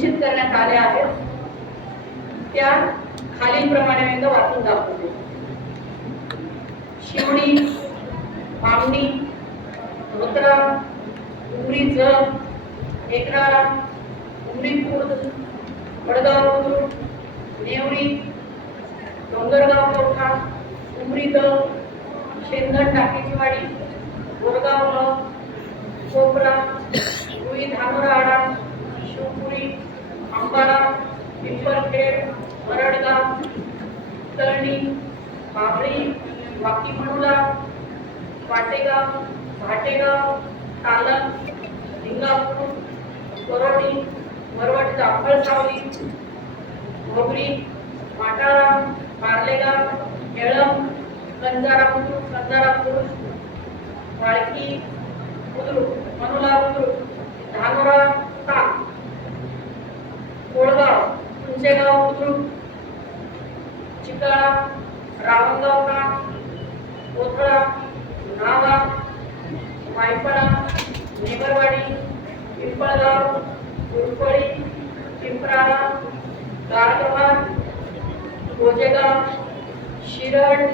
निश्चित करण्यात आल्या आहेत. त्या खालीलप्रमाणे मी वाचून दाखवते. शिवणी बामणी धोत्रा उमरी जग एकरा उमरी खुर्द वडगाव बुद्रुक नेवरी डोंगरगाव चौठा उमरी द शेंदण टाकीची वाडी गोरगाव ल कोपरा रुई धानोरा आडा तळणी बाबळी वाकी वाटेगाव भाटेगाव तालन लिंगापूर कोरोटी वरवट जाफळ सावली घोगरी माटाळा मार्लेगाव केळम कंजारापूर कंजारापूर वाळकी बुद्रुक मनुला बुद्रुक धानोरा ताक कोळगाव तुंचेगाव बुद्रुक चिकाळा रावणगाव का कोथळा नावा मायपळा नेबरवाडी पिंपळगाव कुरपळी पिंपराळा गाळगव्हाण गोजेगाव शिरड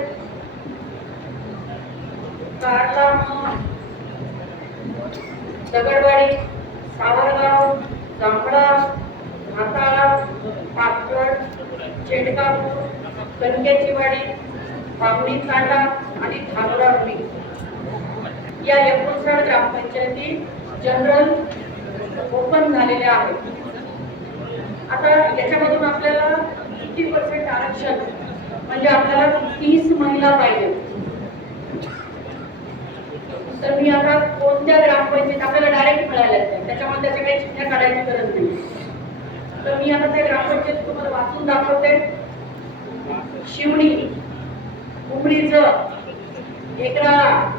कारला दगडवाडी सावरगाव जांभळा म्हाताळा पापड चेडकापूर कणक्याची वाडी पाहुणी तांडा आणि धानोरा रुई. या एकोणसाठ ग्रामपंचायती जनरल ओपन झालेल्या आहेत. आता याच्यामधून आपल्याला फिफ्टी पर्सेंट आरक्षण? म्हणजे आपल्याला तीस महिला पाहिजे. तर मी आता कोणत्या ग्रामपंचायत आपल्याला डायरेक्ट मिळाल्या आहेत? त्याच्यामध्ये त्याच्या काही चिठ्ठ्या काढायची गरज नाही. तर मी आता ते ग्रामपंचायत तुम्हाला वाचून दाखवते. शिवणी. उमरीच. एकराळा एकरा.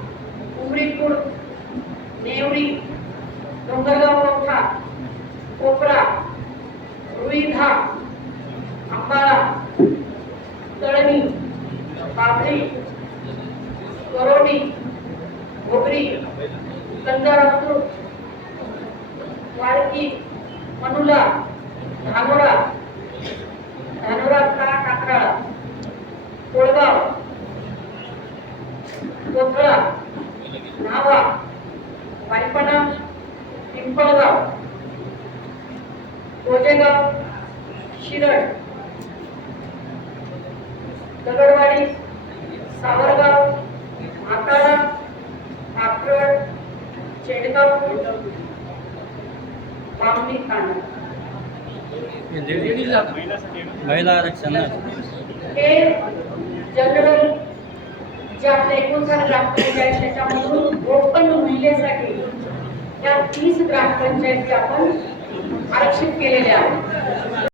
उमरी खुर्द नेवरी. डोंगरगाव कोठा कोपरा. रुईधा. अंबाळा तळणी. बाबळी करोडी घोगरी कंजारापूर वाळकी. मनुला. धानोरा. कोथळा नावा वाईपणा पिंपळगाव कोजेगाव शिरड दगडवाडी सावरगाव म्हाताळा काकड चेडगाव बामणी तांडा महिला आरक्षण. हे जनरल जे आपल्या एकोणसाठ ग्रामपंचायत आहेत, त्याच्यामधून ओपन महिलेसाठी या तीस ग्रामपंचायती आपण आरक्षित केलेल्या आहेत.